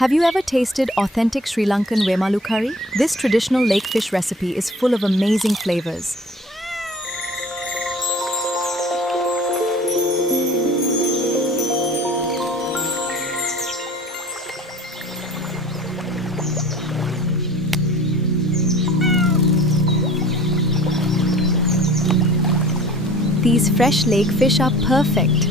Have you ever tasted authentic Sri Lankan Wemalu curry? This traditional lake fish recipe is full of amazing flavors. These fresh lake fish are perfect.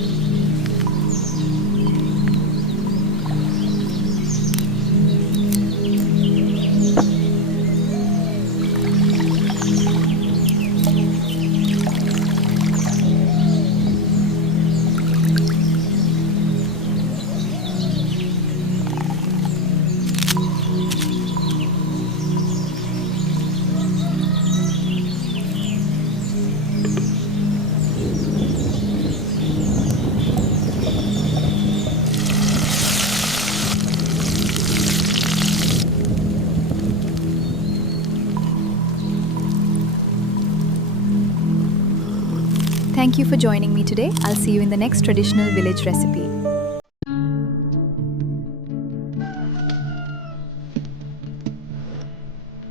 Thank you for joining me today. I'll see you in the next traditional village recipe.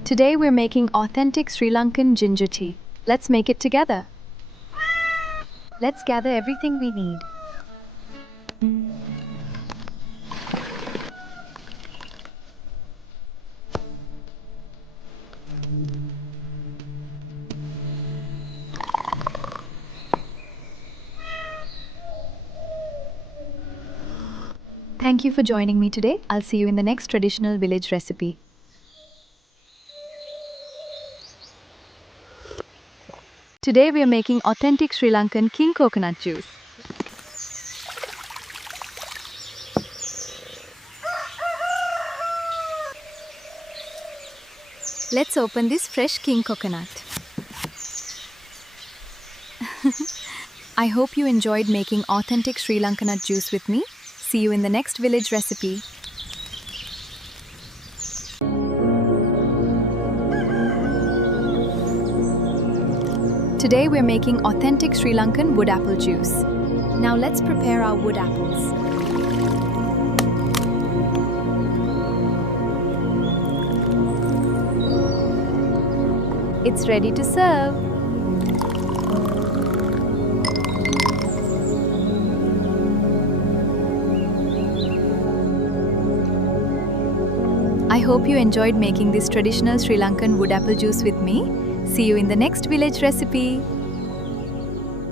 Today we're making authentic Sri Lankan ginger tea. Let's make it together. Let's gather everything we need. Thank you for joining me today. I'll see you in the next traditional village recipe. Today we are making authentic Sri Lankan king coconut juice. Let's open this fresh king coconut. I hope you enjoyed making authentic Sri Lankan juice with me. See you in the next village recipe. Today we're making authentic Sri Lankan wood apple juice. Now let's prepare our wood apples. It's ready to serve. I hope you enjoyed making this traditional Sri Lankan wood apple juice with me. See you in the next village recipe.